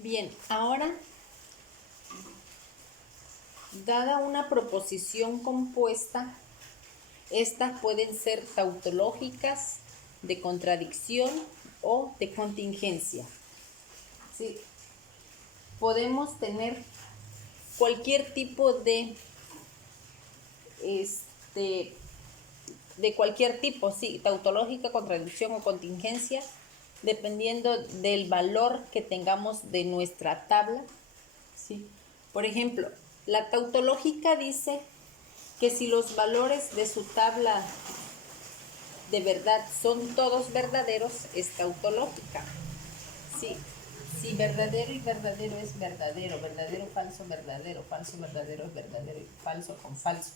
Bien, ahora, dada una proposición compuesta, estas pueden ser tautológicas, de contradicción o de contingencia. ¿Sí? Podemos tener cualquier tipo de cualquier tipo, sí, tautológica, contradicción o contingencia, dependiendo del valor que tengamos de nuestra tabla. ¿Sí? Por ejemplo, la tautológica dice que si los valores de su tabla de verdad son todos verdaderos, es tautológica. ¿Sí? Si verdadero y verdadero es verdadero, verdadero, falso, verdadero, falso, verdadero es verdadero y falso con falso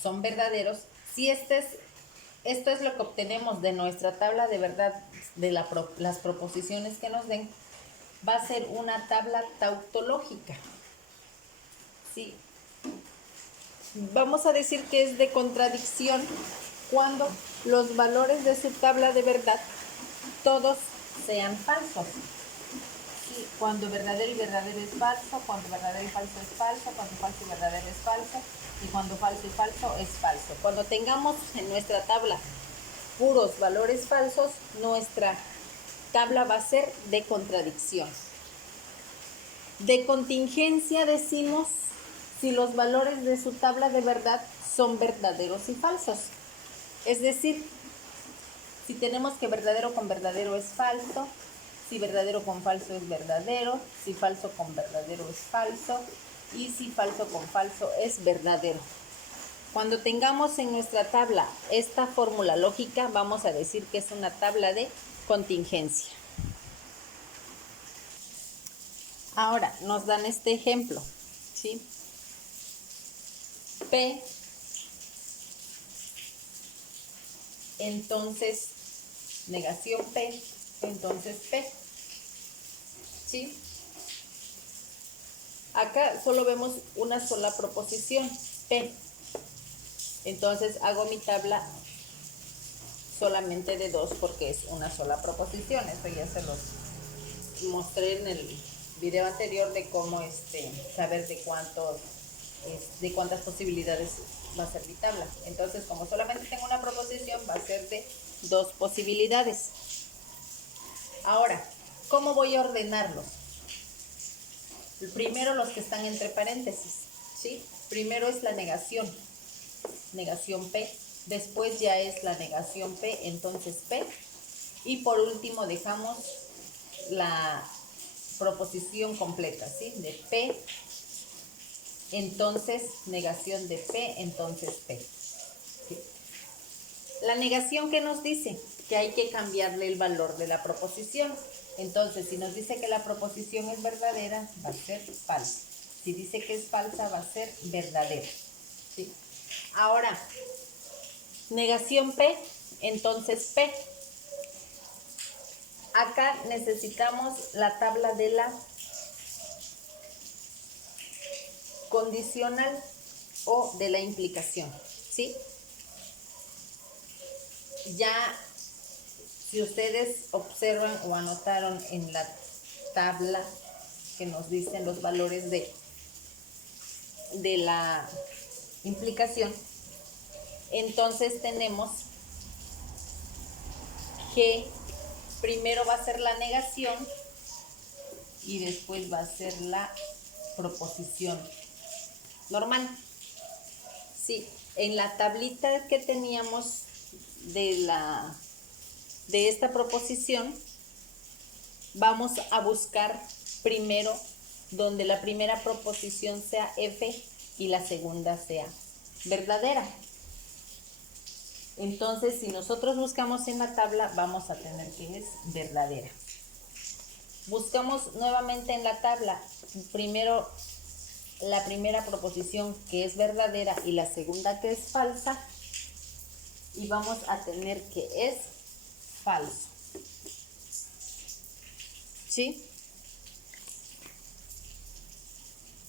son verdaderos, si esto es lo que obtenemos de nuestra tabla de verdad, de las proposiciones que nos den, va a ser una tabla tautológica. ¿Sí? Vamos a decir que es de contradicción cuando los valores de su tabla de verdad todos sean falsos. ¿Sí? Cuando verdadero y verdadero es falso, cuando verdadero y falso es falso, cuando falso y verdadero es falso, y cuando falso y falso es falso. Cuando tengamos en nuestra tabla puros valores falsos, nuestra tabla va a ser de contradicción. De contingencia decimos si los valores de su tabla de verdad son verdaderos y falsos. Es decir, si tenemos que verdadero con verdadero es falso, si verdadero con falso es verdadero, si falso con verdadero es falso y si falso con falso es verdadero. Cuando tengamos en nuestra tabla esta fórmula lógica, vamos a decir que es una tabla de contingencia. Ahora, nos dan este ejemplo, ¿sí? P, entonces, negación P, entonces P, ¿sí? Acá solo vemos una sola proposición, P. Entonces hago mi tabla solamente de 2 porque es una sola proposición. Esto ya se los mostré en el video anterior de cómo saber de cuántas posibilidades va a ser mi tabla. Entonces, como solamente tengo una proposición, va a ser de 2 posibilidades. Ahora, ¿cómo voy a ordenarlos? Primero los que están entre paréntesis, ¿sí? Primero es la negación P, después ya es la negación P, entonces P, y por último dejamos la proposición completa, ¿sí? De P, entonces negación de P, entonces P. ¿Sí? La negación, ¿qué nos dice? Que hay que cambiarle el valor de la proposición. Entonces, si nos dice que la proposición es verdadera, va a ser falsa. Si dice que es falsa, va a ser verdadera. ¿Sí? Ahora, negación P, entonces P. Acá necesitamos la tabla de la condicional o de la implicación, ¿sí? Ya, si ustedes observan o anotaron en la tabla que nos dicen los valores de la implicación, entonces tenemos que primero va a ser la negación y después va a ser la proposición normal. Sí, en la tablita que teníamos de esta proposición, vamos a buscar primero donde la primera proposición sea F y la segunda sea verdadera. Entonces, si nosotros buscamos en la tabla, vamos a tener que es verdadera. Buscamos nuevamente en la tabla, primero la primera proposición que es verdadera y la segunda que es falsa, y vamos a tener que es falso. ¿Sí?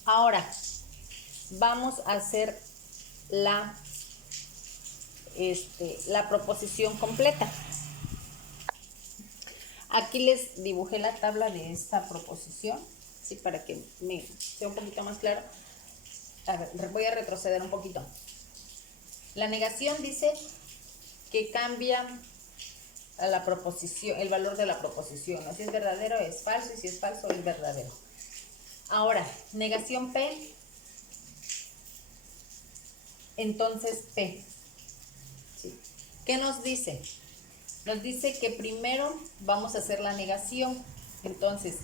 Ahora, vamos a hacer la proposición completa. Aquí les dibujé la tabla de esta proposición, ¿sí? Para que me sea un poquito más claro. A ver, voy a retroceder un poquito. La negación dice que cambia a la proposición, el valor de la proposición, ¿no? Si es verdadero es falso y si es falso es verdadero. Ahora, negación P, entonces P. ¿Sí? ¿Qué nos dice? Nos dice que primero vamos a hacer la negación, entonces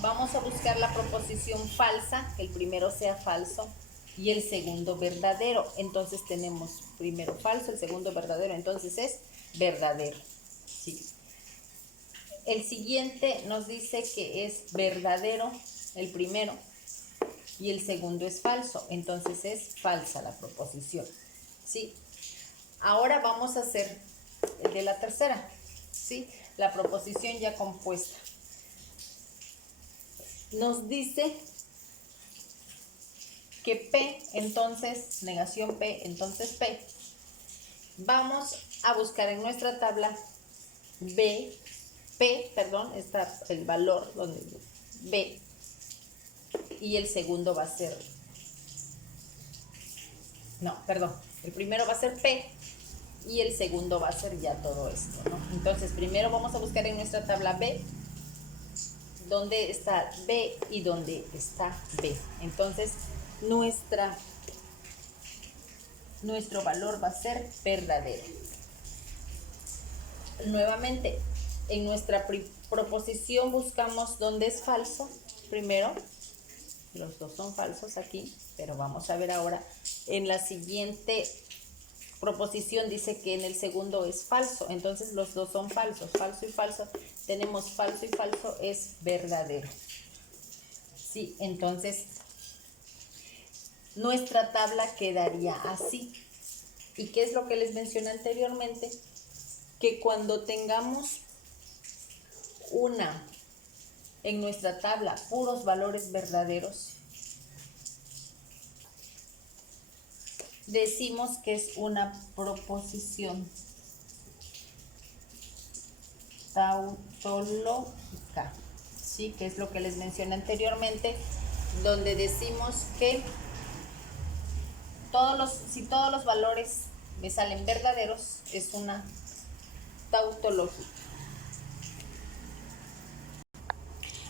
vamos a buscar la proposición falsa, que el primero sea falso y el segundo verdadero. Entonces tenemos primero falso, el segundo verdadero, entonces es verdadero. ¿Sí? El siguiente nos dice que es verdadero el primero y el segundo es falso, entonces es falsa la proposición. ¿Sí? Ahora vamos a hacer el de la tercera, ¿sí? La proposición ya compuesta. Nos dice que P, entonces, negación P, entonces P. Vamos a buscar en nuestra tabla está el valor donde B, y el segundo va a ser, el primero va a ser P y el segundo va a ser ya todo esto, ¿no? Entonces, primero vamos a buscar en nuestra tabla B, dónde está B y dónde está B. Entonces, nuestro valor va a ser verdadero. Nuevamente, en nuestra proposición buscamos dónde es falso. Primero, los dos son falsos aquí, pero vamos a ver ahora. En la siguiente proposición dice que en el segundo es falso, entonces los dos son falsos, falso y falso. Tenemos falso y falso es verdadero. Sí, entonces nuestra tabla quedaría así. ¿Y qué es lo que les mencioné anteriormente? Que cuando tengamos en nuestra tabla puros valores verdaderos, decimos que es una proposición tautológica, ¿sí? Que es lo que les mencioné anteriormente, donde decimos que si todos los valores me salen verdaderos, es una tautológica.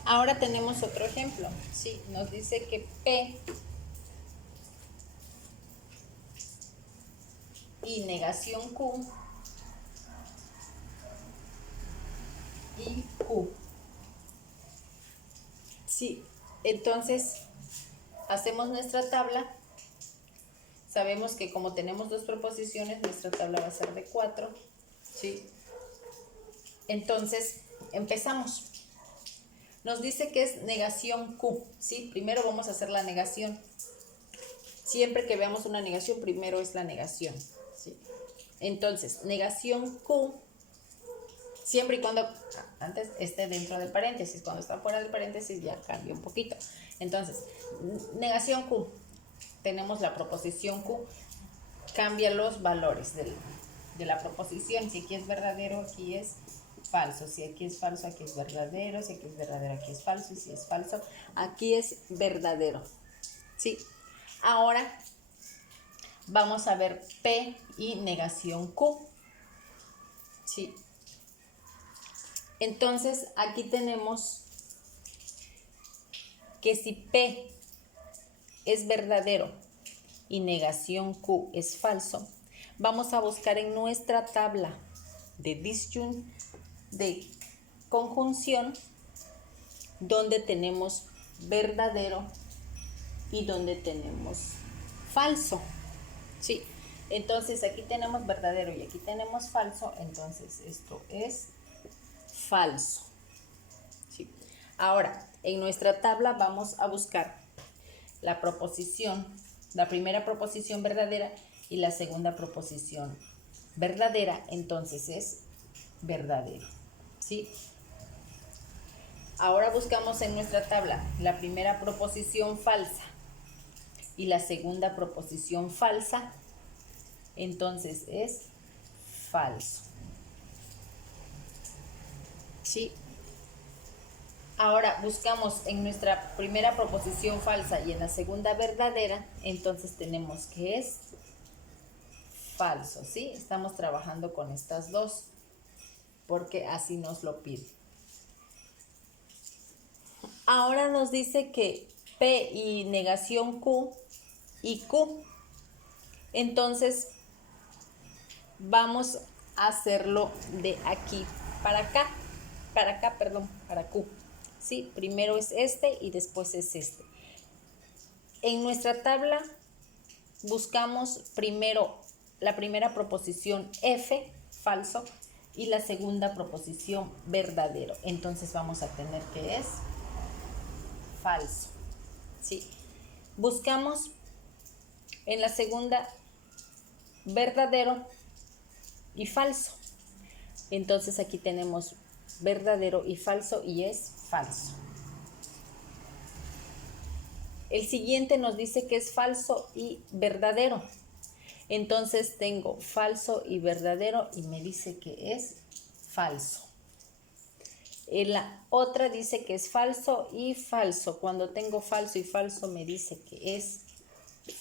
Ahora tenemos otro ejemplo, ¿sí? Nos dice que P y negación Q y Q. Sí, entonces hacemos nuestra tabla. Sabemos que como tenemos dos proposiciones, nuestra tabla va a ser de 4, ¿sí? Entonces, empezamos. Nos dice que es negación Q, ¿sí? Primero vamos a hacer la negación. Siempre que veamos una negación, primero es la negación, ¿sí? Entonces, negación Q, siempre y cuando antes esté dentro del paréntesis. Cuando está fuera del paréntesis ya cambia un poquito. Entonces, negación Q. Tenemos la proposición Q. Cambia los valores de la proposición. Si aquí es verdadero, aquí es falso. Si aquí es falso, aquí es verdadero. Si aquí es verdadero, aquí es falso. Y si es falso, aquí es verdadero. ¿Sí? Ahora vamos a ver P y negación Q. ¿Sí? Entonces, aquí tenemos que si P es verdadero y negación Q es falso, vamos a buscar en nuestra tabla de conjunción donde tenemos verdadero y donde tenemos falso. ¿Sí? Entonces, aquí tenemos verdadero y aquí tenemos falso, entonces esto es falso. ¿Sí? Ahora, en nuestra tabla vamos a buscar la primera proposición verdadera y la segunda proposición verdadera, entonces es verdadero. ¿Sí? Ahora buscamos en nuestra tabla la primera proposición falsa y la segunda proposición falsa, entonces es falso. ¿Sí? Ahora buscamos en nuestra primera proposición falsa y en la segunda verdadera, entonces tenemos que es falso, ¿sí? Estamos trabajando con estas dos, porque así nos lo pide. Ahora nos dice que P y negación Q y Q. Entonces, vamos a hacerlo de aquí para acá. Para Q. ¿Sí? Primero es este y después es este. En nuestra tabla buscamos primero la primera proposición F, falso, y la segunda proposición verdadero. Entonces vamos a tener que es falso. ¿Sí? Buscamos en la segunda verdadero y falso. Entonces aquí tenemos verdadero y falso y es falso. El siguiente nos dice que es falso y verdadero. Entonces tengo falso y verdadero y me dice que es falso. En la otra dice que es falso y falso. Cuando tengo falso y falso me dice que es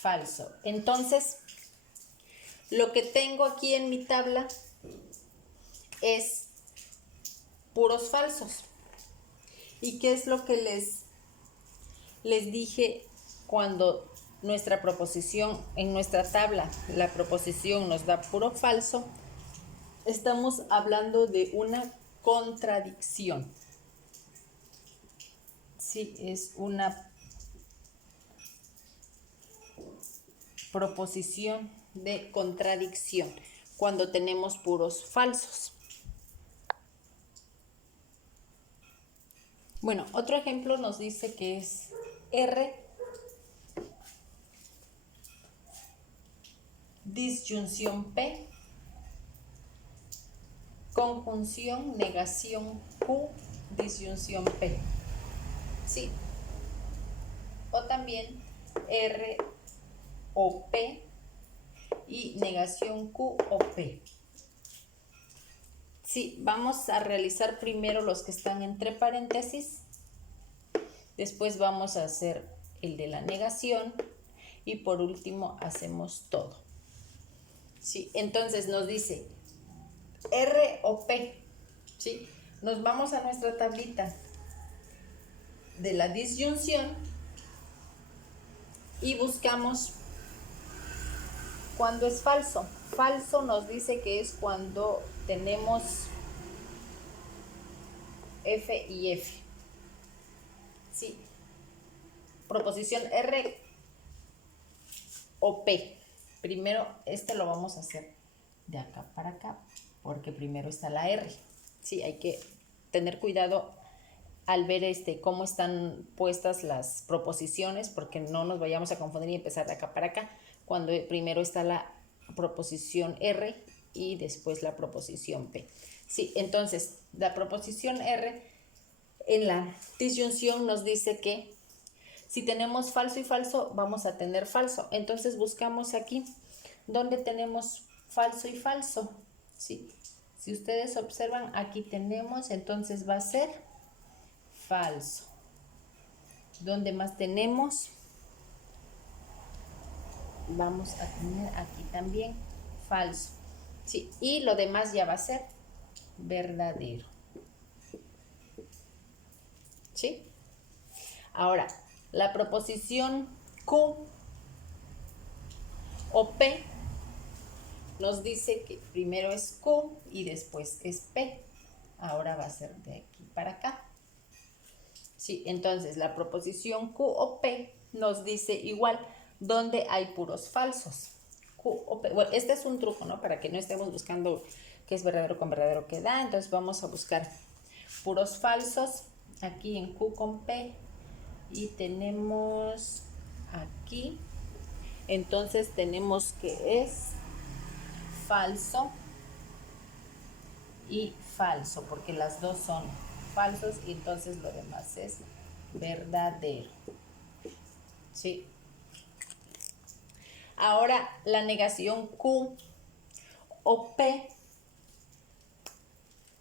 falso. Entonces, lo que tengo aquí en mi tabla es puros falsos. ¿Y qué es lo que les dije cuando nuestra proposición, en nuestra tabla, la proposición nos da puro falso? Estamos hablando de una contradicción. Sí, es una proposición de contradicción cuando tenemos puros falsos. Bueno, otro ejemplo nos dice que es R, disyunción P, conjunción, negación Q, disyunción P. Sí. O también R o P y negación Q o P. Sí, vamos a realizar primero los que están entre paréntesis. Después vamos a hacer el de la negación y por último hacemos todo. Sí, entonces nos dice R o P. ¿Sí? Nos vamos a nuestra tablita de la disyunción y buscamos cuando es falso. Falso nos dice que es cuando tenemos F y F. Sí. Proposición R o P. Primero, este lo vamos a hacer de acá para acá, porque primero está la R. Sí, hay que tener cuidado al ver cómo están puestas las proposiciones, porque no nos vayamos a confundir y empezar de acá para acá, cuando primero está la proposición R y después la proposición P. Sí, entonces, la proposición R en la disyunción nos dice que si tenemos falso y falso, vamos a tener falso. Entonces buscamos aquí donde tenemos falso y falso. ¿Sí? Si ustedes observan, aquí tenemos, entonces va a ser falso. ¿Dónde más tenemos? Vamos a tener aquí también falso. ¿Sí? Y lo demás ya va a ser verdadero. ¿Sí? Ahora, la proposición Q o P nos dice que primero es Q y después es P. Ahora va a ser de aquí para acá. Sí, entonces la proposición Q o P nos dice igual donde hay puros falsos. Q o P. Bueno, este es un truco, ¿no? Para que no estemos buscando qué es verdadero con verdadero que da. Entonces vamos a buscar puros falsos aquí en Q con P. Y tenemos aquí, entonces tenemos que es falso y falso, porque las dos son falsos y entonces lo demás es verdadero. ¿Sí? Ahora la negación Q o P,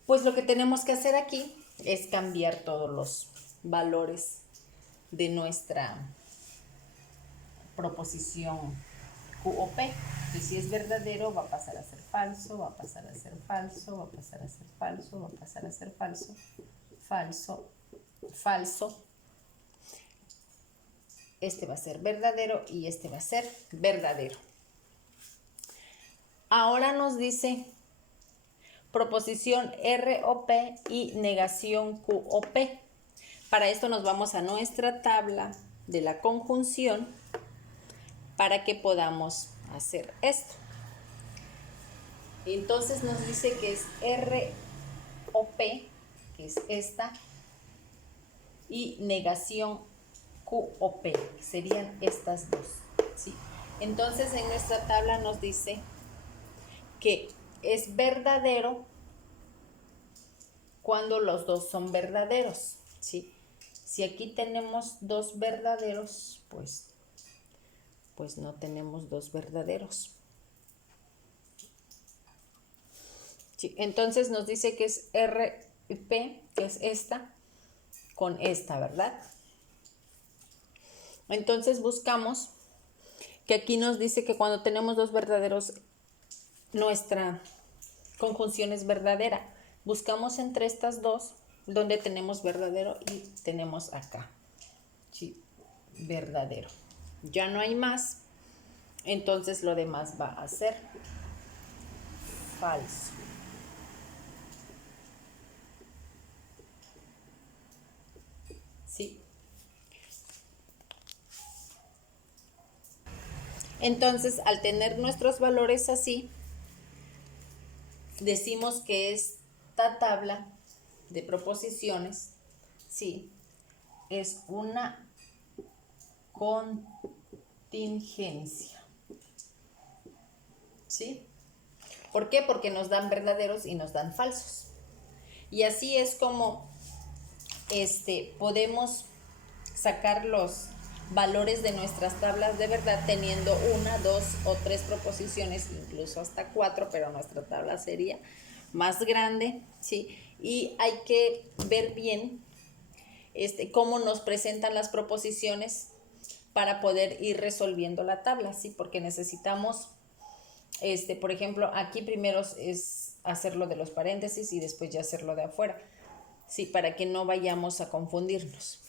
pues lo que tenemos que hacer aquí es cambiar todos valores de nuestra proposición Q o P. Entonces, si es verdadero, va a pasar a ser falso, va a pasar a ser falso, va a pasar a ser falso, va a pasar a ser falso, falso, falso. Este va a ser verdadero y este va a ser verdadero. Ahora nos dice proposición R o P y negación Q o P. Para esto nos vamos a nuestra tabla de la conjunción para que podamos hacer esto. Entonces nos dice que es R o P, que es esta, y negación Q o P, que serían estas dos, ¿sí? Entonces en nuestra tabla nos dice que es verdadero cuando los dos son verdaderos, ¿sí? Si aquí tenemos dos verdaderos, pues no tenemos dos verdaderos. Sí, entonces nos dice que es R y P, que es esta, con esta, ¿verdad? Entonces buscamos que aquí nos dice que cuando tenemos dos verdaderos, nuestra conjunción es verdadera. Buscamos entre estas dos donde tenemos verdadero y tenemos acá, sí, verdadero. Ya no hay más, entonces lo demás va a ser falso. ¿Sí? Entonces, al tener nuestros valores así, decimos que esta tabla de proposiciones, sí, es una contingencia. ¿Sí? ¿Por qué? Porque nos dan verdaderos y nos dan falsos. Y así es como podemos sacar los valores de nuestras tablas de verdad teniendo una, dos o tres proposiciones, incluso hasta 4, pero nuestra tabla sería más grande, ¿sí? Y hay que ver bien cómo nos presentan las proposiciones para poder ir resolviendo la tabla, ¿sí? Porque necesitamos, por ejemplo, aquí primero es hacerlo de los paréntesis y después ya hacerlo de afuera, ¿sí? Para que no vayamos a confundirnos.